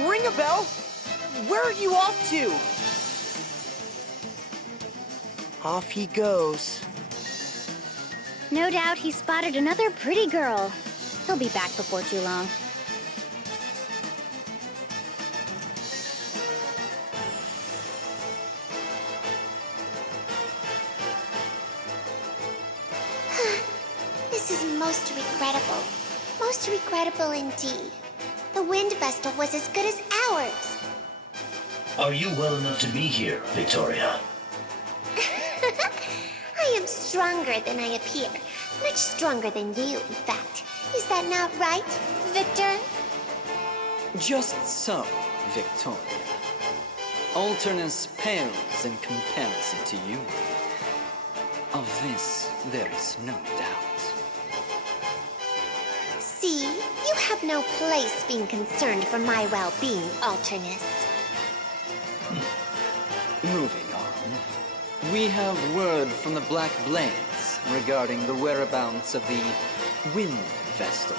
Ring a bell? Where are you off to? Off he goes. No doubt he spotted another pretty girl. He'll be back before too long. This is most regrettable. Most regrettable indeed. The wind vestal was as good as ours. Are you well enough to be here, Victoria? I am stronger than I appear. Much stronger than you, in fact. Is that not right, Victor? Just so, Victoria. Alternus pales in comparison to you. Of this, there is no doubt. See, you have no place being concerned for my well-being, Alternus. Moving on. We have word from the Black Blades regarding the whereabouts of the Wind Vestal,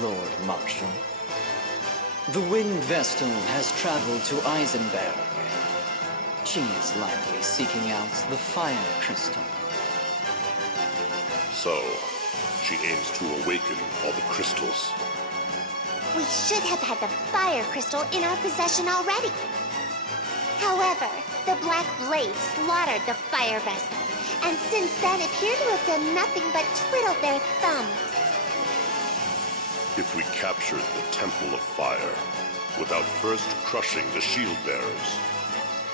Lord Marshal. The Wind Vestal has traveled to Eisenberg. She is likely seeking out the Fire Crystal. So, she aims to awaken all the crystals. We should have had the Fire Crystal in our possession already. However, the Black Blades slaughtered the Fire Vestal, and since then appear to have done nothing but twiddle their thumbs. If we captured the Temple of Fire, without first crushing the shield bearers,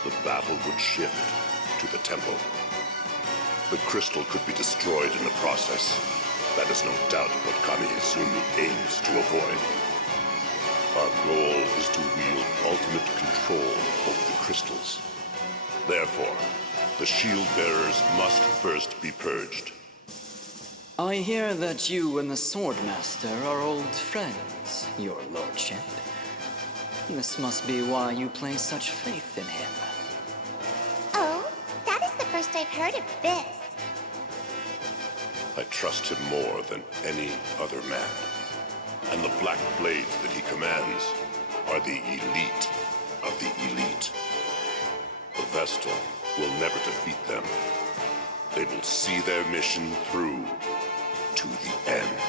the battle would shift to the temple. The crystal could be destroyed in the process. That is no doubt what Kami Izumi aims to avoid. Our goal is to wield ultimate control over the crystals. Therefore, the shield bearers must first be purged. I hear that you and the Swordmaster are old friends, your lordship. This must be why you place such faith in him. Oh, that is the first I've heard of this. I trust him more than any other man. And the Black Blades that he commands are the elite of the elite. The Vestal will never defeat them. They will see their mission through to the end.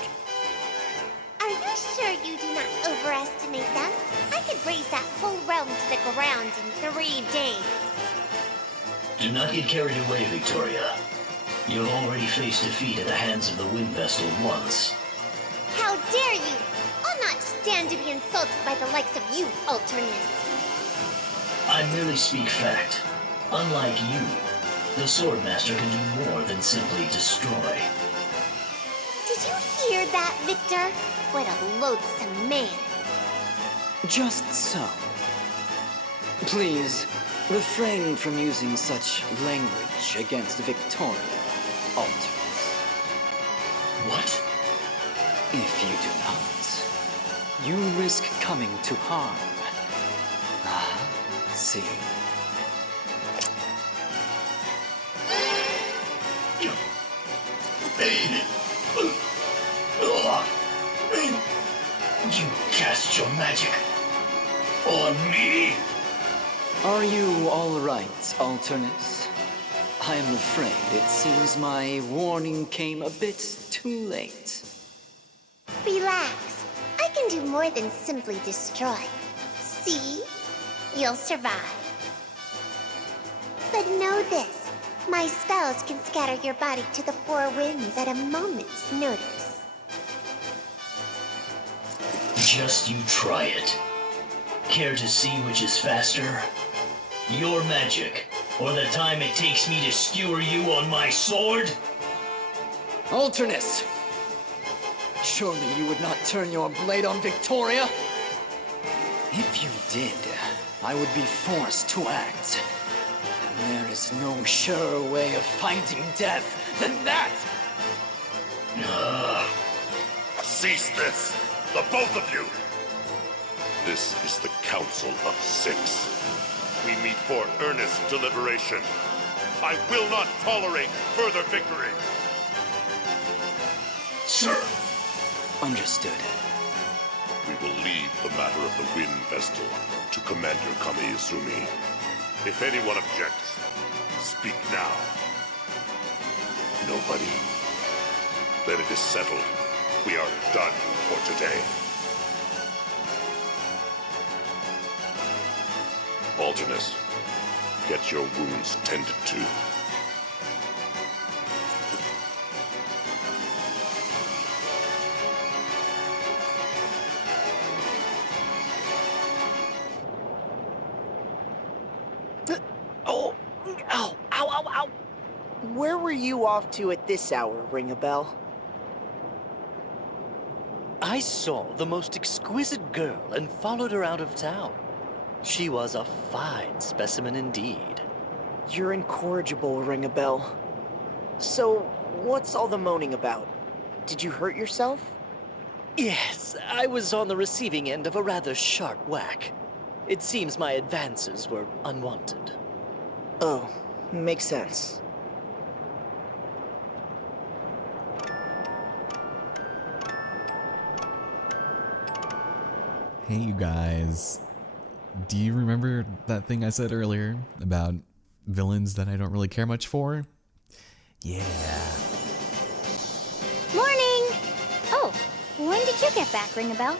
Are you sure you do not overestimate them? I could raise that whole realm to the ground in 3 days. Do not get carried away, Victoria. You have already faced defeat at the hands of the Wind Vestal once. How dare you! I'll not stand to be insulted by the likes of you, Alternus. I merely speak fact. Unlike you, the Swordmaster can do more than simply destroy. Did you hear that, Victor? What a loathsome man. Just so. Please, refrain from using such language against Victoria, Alternus. What? If you do not, you risk coming to harm. Ah, see? You cast your magic on me? Are you all right, Alternus? I am afraid it seems my warning came a bit too late. Relax. I can do more than simply destroy. See? You'll survive. But know this. My spells can scatter your body to the 4 winds at a moment's notice. Just you try it. Care to see which is faster? Your magic, or the time it takes me to skewer you on my sword? Alternus! Surely you would not turn your blade on Victoria? If you did, I would be forced to act. And there is no surer way of finding death than that! Cease this! The both of you! This is the Council of 6. We meet for earnest deliberation. I will not tolerate further victory. Sir! Understood. We will leave the matter of the wind vestal to Commander Kami-Izumi. If anyone objects, speak now. Nobody? Then it is settled. We are done for today. Alternus, get your wounds tended to. Oh, ow, ow, ow, ow. Where were you off to at this hour, ring a bell? I saw the most exquisite girl and followed her out of town. She was a fine specimen indeed. You're incorrigible, ring a bell. So, what's all the moaning about? Did you hurt yourself? Yes, I was on the receiving end of a rather sharp whack. It seems my advances were unwanted. Oh, makes sense. Hey, you guys. Do you remember that thing I said earlier about villains that I don't really care much for? Yeah. Morning! Oh, when did you get back, Ring a Bell?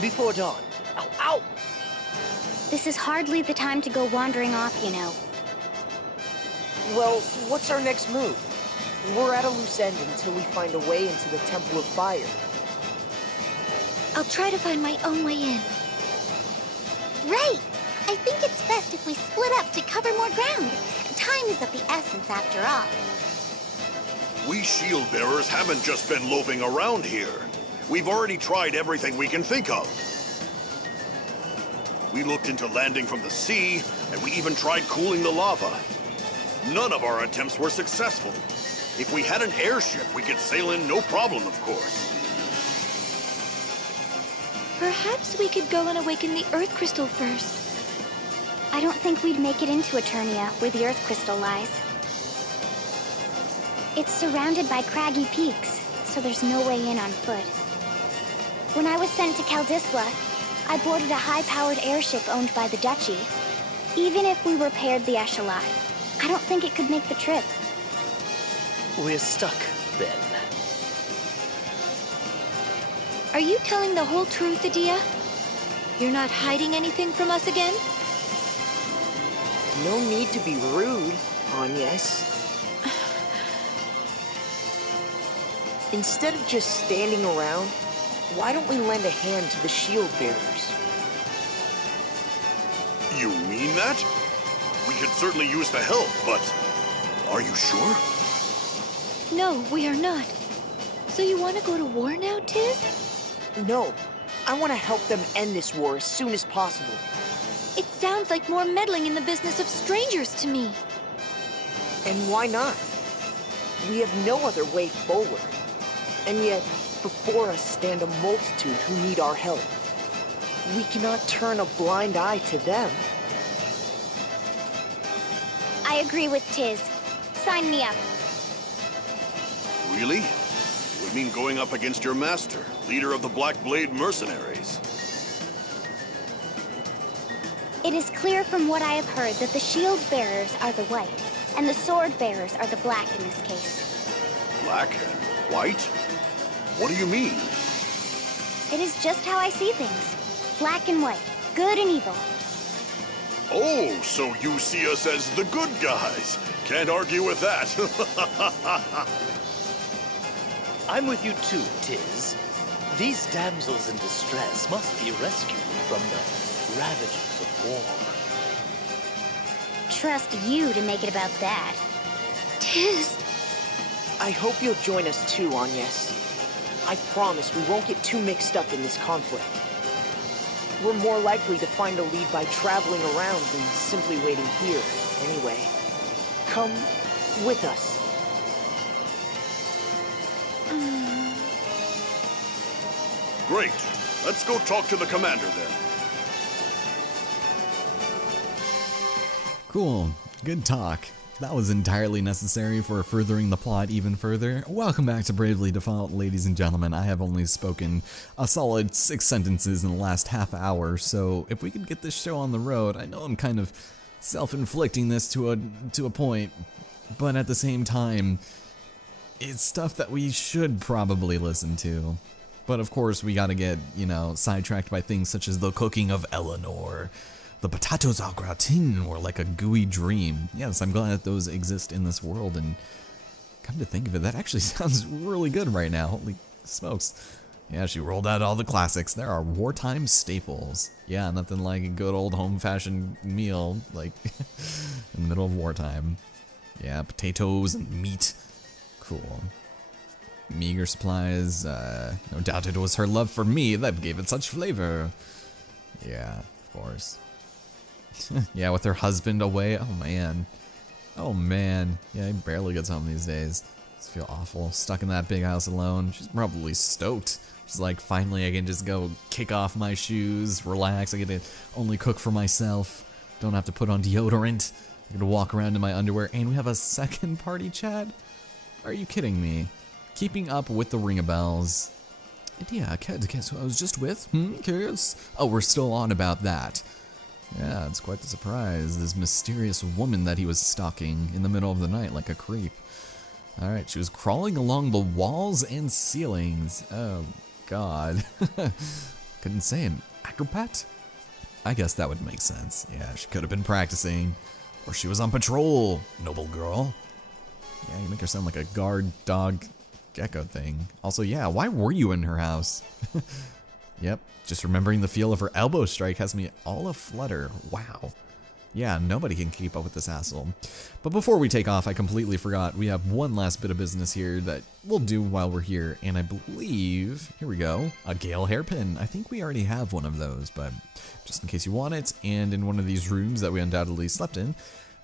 Before dawn. Ow, ow! This is hardly the time to go wandering off, you know. Well, what's our next move? We're at a loose end until we find a way into the Temple of Fire. I'll try to find my own way in. Right! I think it's best if we split up to cover more ground. Time is of the essence after all. We shield bearers haven't just been loafing around here. We've already tried everything we can think of. We looked into landing from the sea, and we even tried cooling the lava. None of our attempts were successful. If we had an airship, we could sail in no problem, of course. Perhaps we could go and awaken the Earth Crystal first. I don't think we'd make it into Eternia, where the Earth Crystal lies. It's surrounded by craggy peaks, so there's no way in on foot. When I was sent to Kaldisla, I boarded a high-powered airship owned by the Duchy. Even if we repaired the echelon, I don't think it could make the trip. We're stuck, then. Are you telling the whole truth, Adia? You're not hiding anything from us again? No need to be rude, Agnes. Instead of just standing around, why don't we lend a hand to the shield bearers? You mean that? We could certainly use the help, but are you sure? No, we are not. So you want to go to war now, Tiz? No, I want to help them end this war as soon as possible. It sounds like more meddling in the business of strangers to me. And why not? We have no other way forward. And yet, before us stand a multitude who need our help. We cannot turn a blind eye to them. I agree with Tiz. Sign me up. Really? It would mean going up against your master, leader of the Black Blade mercenaries. It is clear from what I have heard that the shield bearers are the white, and the sword bearers are the black in this case. Black and white? What do you mean? It is just how I see things. Black and white, good and evil. Oh, so you see us as the good guys. Can't argue with that. I'm with you too, Tiz. These damsels in distress must be rescued from the ravages of war. Trust you to make it about that. Tiz! I hope you'll join us too, Agnes. I promise we won't get too mixed up in this conflict. We're more likely to find a lead by traveling around than simply waiting here, anyway. Come with us. Great. Let's go talk to the commander then. Cool. Good talk. that was entirely necessary for furthering the plot even further. Welcome back to Bravely Default, ladies and gentlemen. I have only spoken a solid 6 sentences in the last half hour, so if we could get this show on the road, I know I'm kind of self-inflicting this to a point, but at the same time, it's stuff that we should probably listen to. But of course, we gotta get, sidetracked by things such as the cooking of Eleanor, the potatoes au gratin, or like a gooey dream. Yes, I'm glad that those exist in this world, and come to think of it, that actually sounds really good right now. Holy smokes. Yeah, she rolled out all the classics. There are wartime staples. Yeah, nothing like a good old home-fashioned meal, like, in the middle of wartime. Yeah, potatoes and meat. Cool. Meager supplies. No doubt it was her love for me that gave it such flavor. Yeah, of course. Yeah, with her husband away. Oh, man. Oh, man. Yeah, he barely gets home these days. I just feel awful. Stuck in that big house alone. She's probably stoked. She's like, finally I can just go kick off my shoes, relax. I get to only cook for myself. Don't have to put on deodorant. I get to walk around in my underwear. And we have a second party chat? Are you kidding me? Keeping up with the ring-a-bells. And yeah, guess who I was just with? Curious? Oh, we're still on about that. Yeah, it's quite the surprise. This mysterious woman that he was stalking in the middle of the night like a creep. Alright, she was crawling along the walls and ceilings. Oh, God. Couldn't say an acrobat? I guess that would make sense. Yeah, she could have been practicing. Or she was on patrol, noble girl. Yeah, you make her sound like a guard dog gecko thing. Also, yeah, why were you in her house? Yep, just remembering the feel of her elbow strike has me all aflutter. Wow. Yeah, nobody can keep up with this asshole. But before we take off, I completely forgot. We have one last bit of business here that we'll do while we're here. And I believe, here we go, a Gale hairpin. I think we already have one of those, but just in case you want it, and in one of these rooms that we undoubtedly slept in.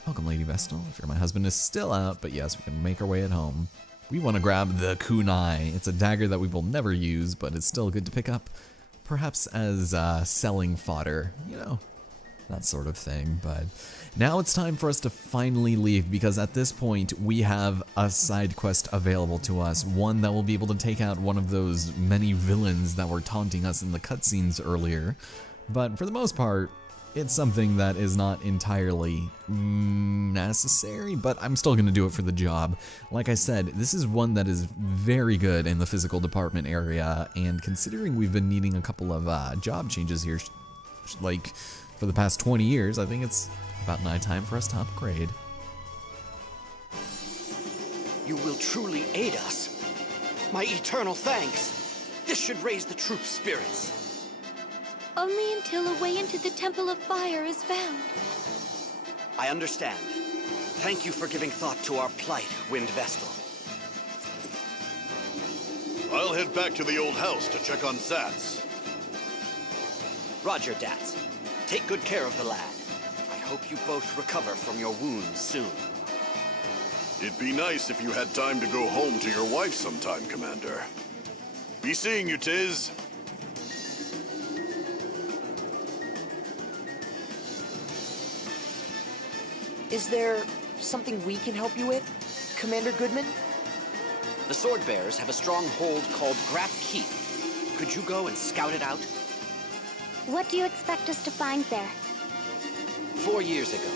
Welcome, Lady Vestal. If you're my husband is still out, but yes, we can make our way at home. We want to grab the kunai. It's a dagger that we will never use, but it's still good to pick up. Perhaps as selling fodder, that sort of thing. But now it's time for us to finally leave, because at this point we have a side quest available to us, one that will be able to take out one of those many villains that were taunting us in the cutscenes earlier. But for the most part, it's something that is not entirely necessary, but I'm still going to do it for the job. Like I said, this is one that is very good in the physical department area, and considering we've been needing a couple of job changes here, like for the past 20 years, I think it's about time for us to upgrade. You will truly aid us. My eternal thanks. This should raise the troops' spirits. Only until a way into the Temple of Fire is found. I understand. Thank you for giving thought to our plight, Wind Vestal. I'll head back to the old house to check on Zats. Roger, Dats. Take good care of the lad. I hope you both recover from your wounds soon. It'd be nice if you had time to go home to your wife sometime, Commander. Be seeing you, Tiz. Is there something we can help you with, Commander Goodman? The Sword Bearers have a strong hold called Grap Keep. Could you go and scout it out? What do you expect us to find there? 4 years ago,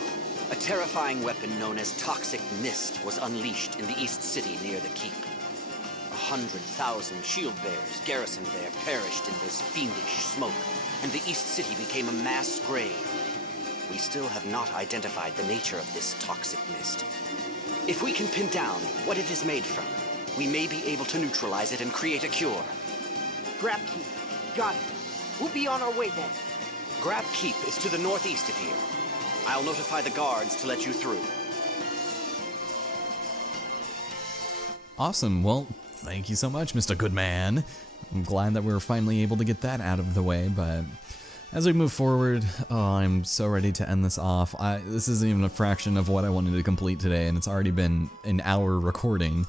a terrifying weapon known as Toxic Mist was unleashed in the East City near the Keep. 100,000 shield bearers garrisoned there perished in this fiendish smoke, and the East City became a mass grave. We still have not identified the nature of this toxic mist. If we can pin down what it is made from, we may be able to neutralize it and create a cure. Grab Keep. Got it. We'll be on our way then. Grab Keep is to the northeast of here. I'll notify the guards to let you through. Awesome. Well, thank you so much, Mr. Goodman. I'm glad that we were finally able to get that out of the way, but as we move forward, I'm so ready to end this off. This isn't even a fraction of what I wanted to complete today, and it's already been an hour recording.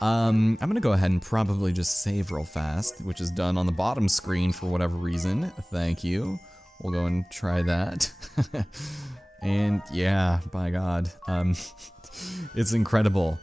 I'm gonna go ahead and probably just save real fast, which is done on the bottom screen for whatever reason. Thank you. We'll go and try that. And yeah, by God, it's incredible.